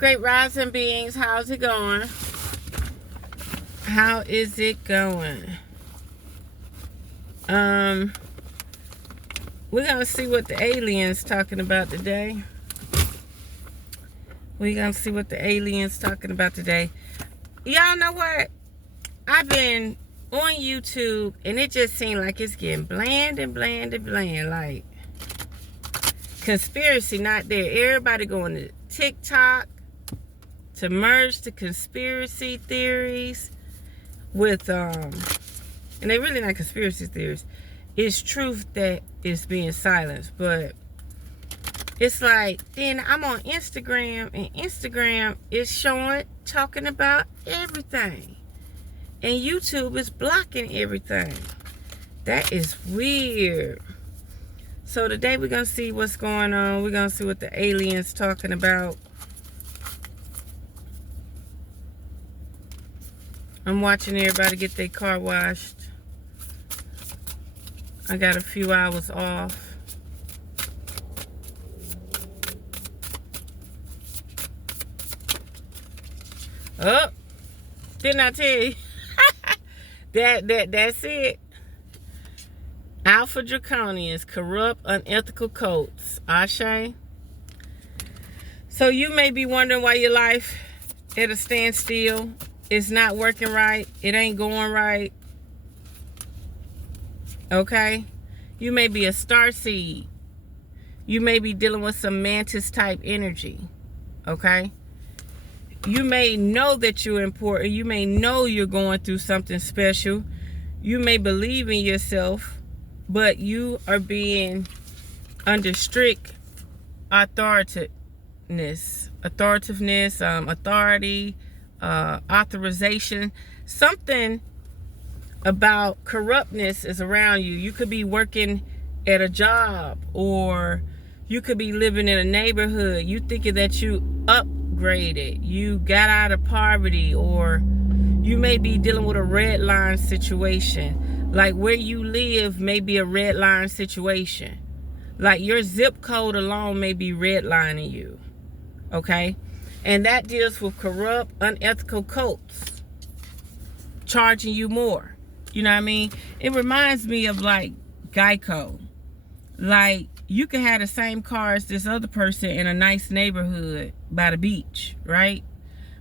Great rising beings, how's it going? How is it going? We're gonna see what the aliens talking about today. Y'all know what? I've been on YouTube and it just seemed like it's getting bland. Like conspiracy not there. Everybody going to TikTok to merge the conspiracy theories with and they really not conspiracy theories. It's truth that is being silenced. But it's like, then I'm on Instagram and Instagram is talking about everything, and YouTube is blocking everything. That is weird. So today we're gonna see what's going on. We're gonna see what the aliens talking about. I'm watching everybody get their car washed. I got a few hours off. Oh, didn't I tell you? That's it. Alpha Draconians, corrupt, unethical cults. Ashe. So you may be wondering why your life at a standstill. It's not working right. It ain't going right. Okay? You may be a starseed. You may be dealing with some mantis type energy. Okay? You may know that you're important. You may know you're going through something special. You may believe in yourself, but you are being under strict authority, authorization. Something about corruptness is around you. You could be working at a job, or you could be living in a neighborhood. You thinking that you upgraded, you got out of poverty, or you may be dealing with a red line situation. Like where you live may be a red line situation. Like your zip code alone may be redlining you. Okay? And that deals with corrupt, unethical cults charging you more. You know what I mean? It reminds me of like Geico. Like you can have the same car as this other person in a nice neighborhood by the beach, right?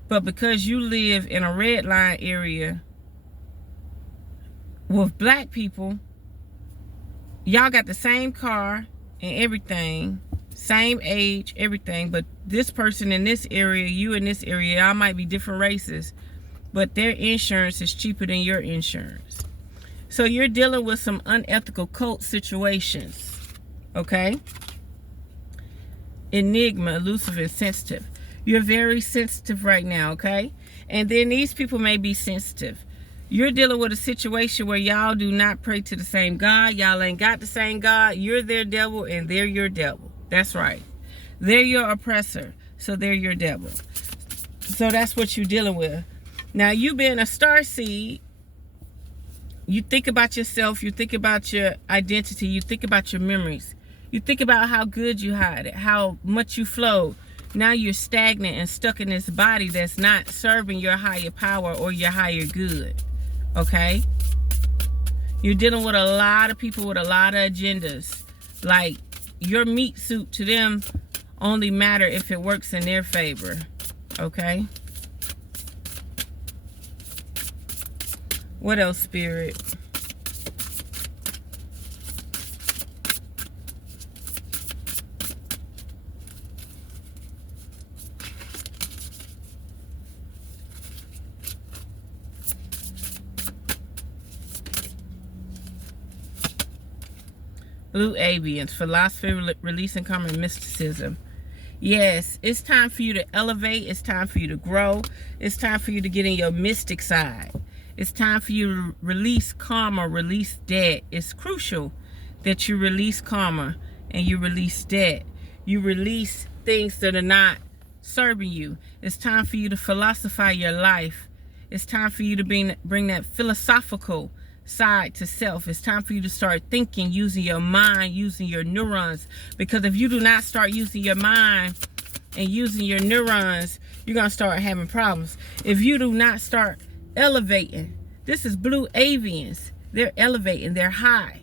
But because you live in a red line area with black people, y'all got the same car and everything, same age, everything, but this person in this area, you in this area, y'all might be different races, but their insurance is cheaper than your insurance. So you're dealing with some unethical cult situations, okay? Enigma, elusive, and sensitive. You're very sensitive right now, okay? And then these people may be sensitive. You're dealing with a situation where y'all do not pray to the same God. Y'all ain't got the same God. You're their devil and they're your devil. That's right. They're your oppressor, so they're your devil. So that's what you're dealing with. Now, you being a starseed, you think about yourself, you think about your identity, you think about your memories. You think about how good you hide it, how much you flowed. Now you're stagnant and stuck in this body that's not serving your higher power or your higher good. Okay? You're dealing with a lot of people with a lot of agendas. Like, your meat suit to them only matter if it works in their favor. Okay? What else, Spirit? Blue Avians, philosophy, releasing common mysticism. Yes, it's time for you to elevate. It's time for you to grow. It's time for you to get in your mystic side. It's time for you to release karma, release debt. It's crucial that you release karma and you release debt. You release things that are not serving you. It's time for you to philosophize your life. It's time for you to bring that philosophical side to self. It's time for you to start thinking, using your mind, using your neurons. Because if you do not start using your mind and using your neurons, you're going to start having problems. If you do not start elevating, this is blue avians. They're elevating. They're high.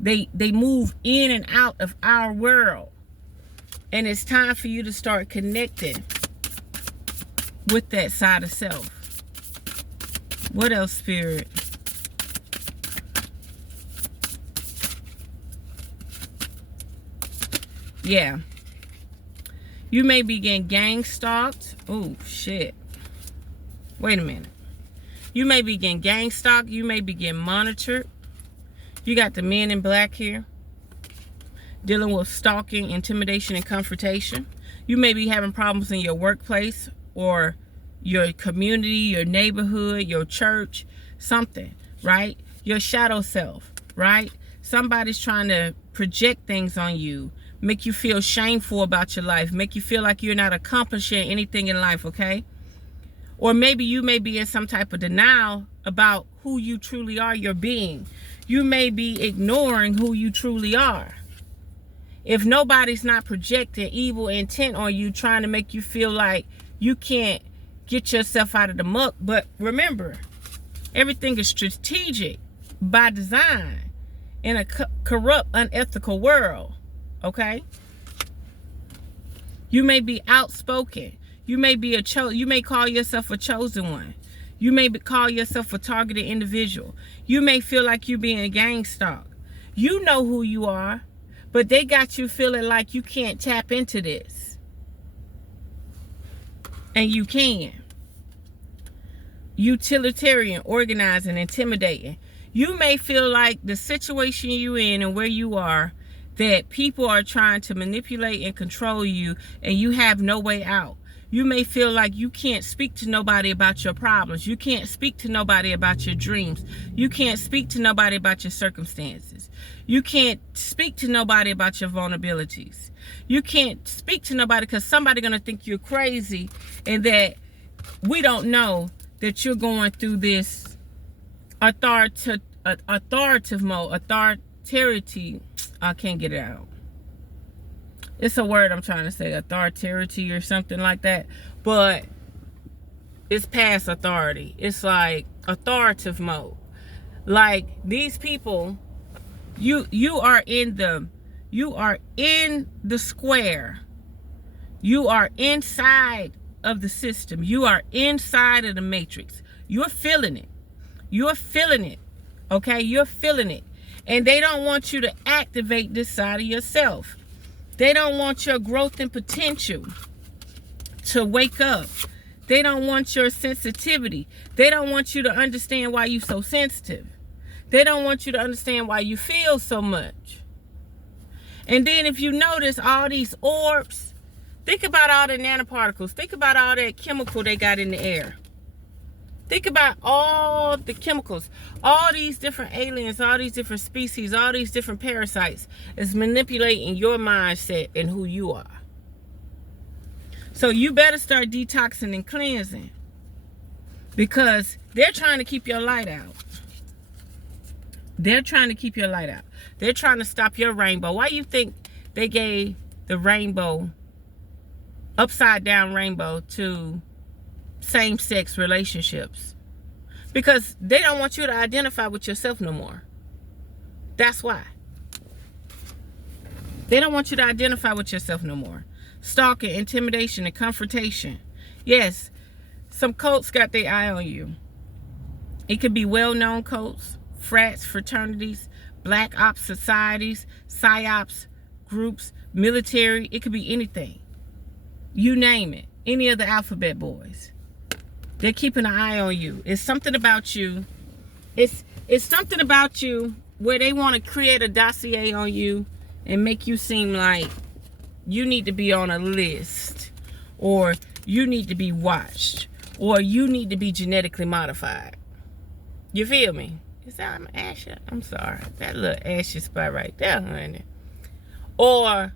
They move in and out of our world. And it's time for you to start connecting with that side of self. What else, Spirit? Yeah. You may be getting gang stalked. Oh, shit. Wait a minute. You may be getting gang stalked. You may be getting monitored. You got the men in black here. Dealing with stalking, intimidation, and confrontation. You may be having problems in your workplace or your community, your neighborhood, your church, something, right? Your shadow self, right? Somebody's trying to project things on you, make you feel shameful about your life, make you feel like you're not accomplishing anything in life, okay? Or maybe you may be in some type of denial about who you truly are, your being. You may be ignoring who you truly are. If nobody's not projecting evil intent on you, trying to make you feel like you can't get yourself out of the muck. But remember, everything is strategic by design in a corrupt, unethical world. Okay? You may be outspoken. You may be you may call yourself a chosen one. You may call yourself a targeted individual. You may feel like you're being gang stalked. You know who you are, but they got you feeling like you can't tap into this. And you can. Utilitarian, organizing, intimidating. You may feel like the situation you're in and where you are, that people are trying to manipulate and control you, and you have no way out. You may feel like you can't speak to nobody about your problems. You can't speak to nobody about your dreams. You can't speak to nobody about your circumstances. You can't speak to nobody about your vulnerabilities. You can't speak to nobody because somebody's going to think you're crazy, and that we don't know that you're going through this authoritative mode, authority. I can't get it out. It's a word I'm trying to say, authority or something like that. But it's past authority. It's like authoritative mode. Like these people, you are in the square. You are inside of the system. You are inside of the matrix. You're feeling it. You're feeling it. Okay? You're feeling it. And they don't want you to activate this side of yourself. They don't want your growth and potential to wake up. They don't want your sensitivity. They don't want you to understand why you're so sensitive. They don't want you to understand why you feel so much. And then if you notice all these orbs, think about all the nanoparticles. Think about all that chemical they got in the air. Think about all the chemicals, all these different aliens, all these different species, all these different parasites is manipulating your mindset and who you are. So you better start detoxing and cleansing, because they're trying to keep your light out. They're trying to keep your light out. They're trying to stop your rainbow. Why you think they gave the rainbow, upside down rainbow, to same-sex relationships? Because they don't want you to identify with yourself no more. That's why. They don't want you to identify with yourself no more. Stalking, intimidation, and confrontation. Yes, some cults got their eye on you. It could be well-known cults, frats, fraternities, black ops societies, psyops groups, military. It could be anything. You name it. Any of the alphabet boys. They're keeping an eye on you. It's something about you. It's something about you where they want to create a dossier on you and make you seem like you need to be on a list, or you need to be watched, or you need to be genetically modified. You feel me? Is that an ashy? I'm sorry. That little ashy spot right there, honey. Or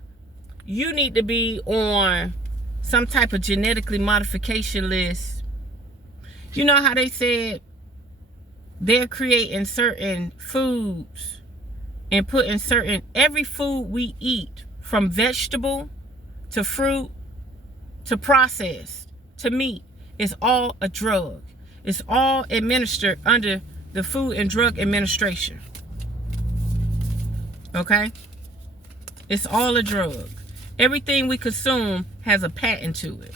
you need to be on some type of genetically modification list. You know how they said they're creating certain foods and putting certain, every food we eat, from vegetable to fruit to process, to meat. It's all a drug. It's all administered under the Food and Drug Administration. Okay? It's all a drug. Everything we consume has a patent to it.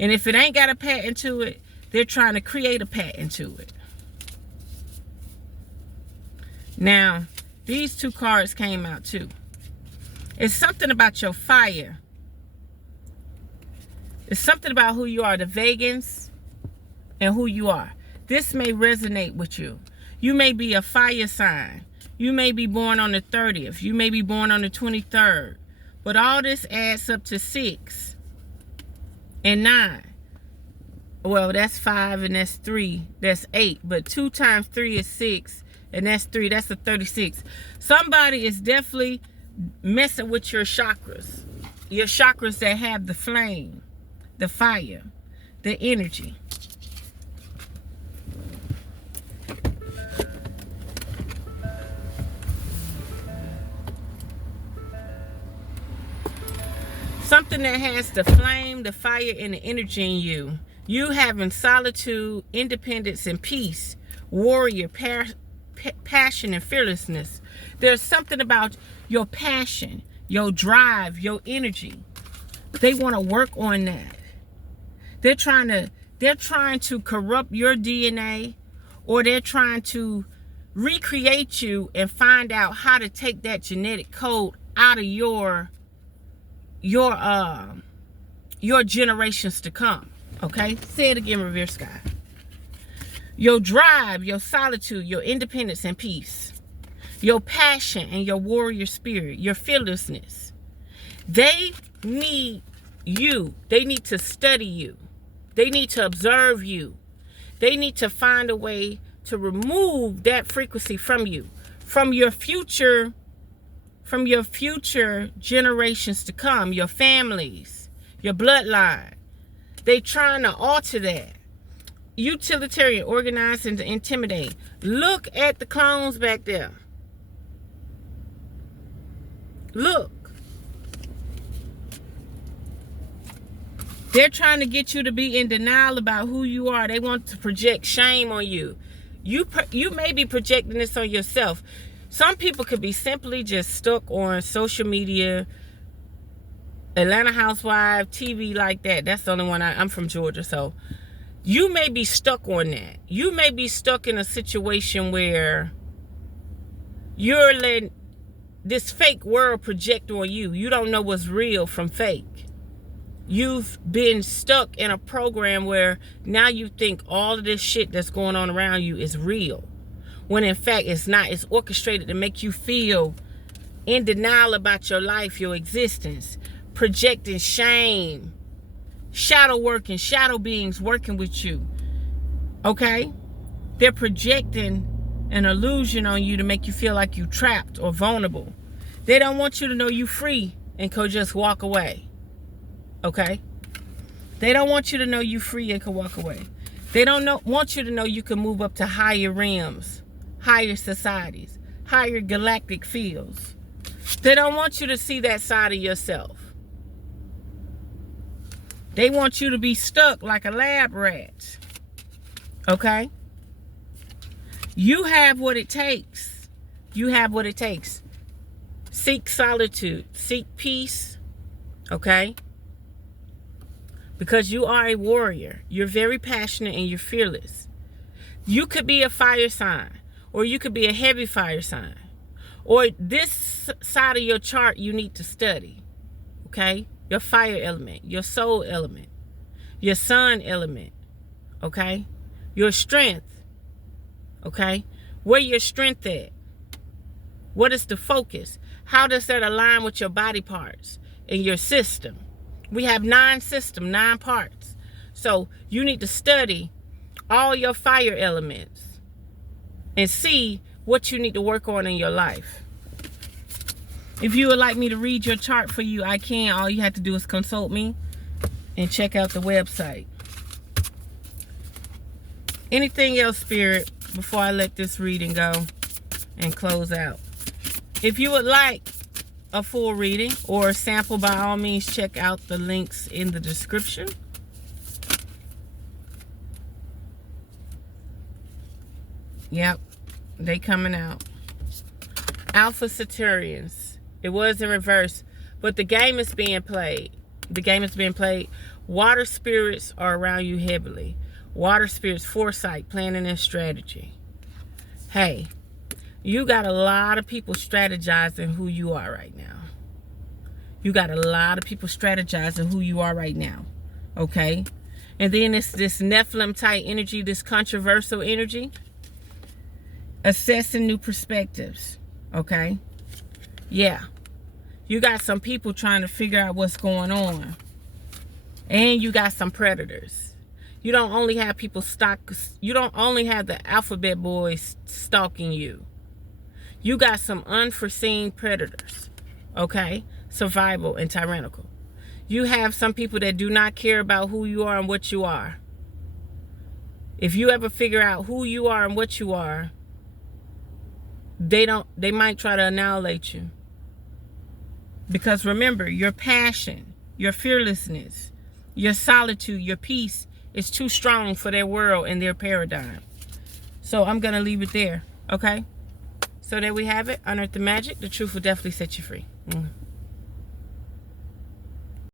And if it ain't got a patent to it, they're trying to create a patent to it. Now, these two cards came out too. It's something about your fire. It's something about who you are, the vegans, and who you are. This may resonate with you. You may be a fire sign. You may be born on the 30th. You may be born on the 23rd. But all this adds up to 6 and 9. Well, that's 5 and that's 3. That's 8. But 2 times 3 is 6. And that's 3. That's a 36. Somebody is definitely messing with your chakras. Your chakras that have the flame, the fire, the energy. Something that has the flame, the fire, and the energy in you. You having solitude, independence, and peace. Warrior, passion, and fearlessness. There's something about your passion, your drive, your energy. They want to work on that. They're trying to corrupt your DNA, or they're trying to recreate you and find out how to take that genetic code out of your generations to come. Okay? Say it again, Revere Sky. Your drive, your solitude, your independence and peace, your passion and your warrior spirit, your fearlessness. They need you. They need to study you. They need to observe you. They need to find a way to remove that frequency from you, from your future generations to come, your families, your bloodline. They trying to alter that. Utilitarian, organized, and to intimidate. Look at the clones back there. Look. They're trying to get you to be in denial about who you are. They want to project shame on you. You may be projecting this on yourself. Some people could be simply just stuck on social media, Atlanta Housewives, TV like that. That's the only one. I'm from Georgia, so you may be stuck on that. You may be stuck in a situation where you're letting this fake world project on you. You don't know what's real from fake. You've been stuck in a program where now you think all of this shit that's going on around you is real, when in fact it's not. It's orchestrated to make you feel in denial about your life, your existence, projecting shame, shadow working, shadow beings working with you. Okay? They're projecting an illusion on you to make you feel like you're trapped or vulnerable. They don't want you to know you're free and could just walk away. Okay? They don't want you to know you're free and can walk away. They don't want you to know you can move up to higher realms, higher societies, higher galactic fields. They don't want you to see that side of yourself. They want you to be stuck like a lab rat. Okay? You have what it takes. You have what it takes. Seek solitude. Seek peace. Okay? Because you are a warrior. You're very passionate and you're fearless. You could be a fire sign, or you could be a heavy fire sign. Or this side of your chart you need to study. Okay? Your fire element, your soul element, your sun element. Okay? Your strength. Okay? Where your strength at? What is the focus? How does that align with your body parts and your system? We have 9 systems, 9 parts. So you need to study all your fire elements and see what you need to work on in your life. If you would like me to read your chart for you, I can. All you have to do is consult me and check out the website. Anything else, Spirit, before I let this reading go and close out? If you would like a full reading or a sample, by all means, check out the links in the description. Yep, they coming out. Alpha Saturnians. It was in reverse, but the game is being played. The game is being played. Water spirits are around you heavily. Water spirits, foresight, planning, and strategy. Hey, you got a lot of people strategizing who you are right now. You got a lot of people strategizing who you are right now. Okay? And then it's this Nephilim type energy, this controversial energy. Assessing new perspectives. Okay? Yeah. You got some people trying to figure out what's going on. And you got some predators. You don't only have people you don't only have the alphabet boys stalking you. You got some unforeseen predators. Okay? Survival and tyrannical. You have some people that do not care about who you are and what you are. If you ever figure out who you are and what you are, they might try to annihilate you. Because remember, your passion, your fearlessness, your solitude, your peace is too strong for their world and their paradigm. So I'm going to leave it there. Okay? So there we have it. Unearth the magic. The truth will definitely set you free.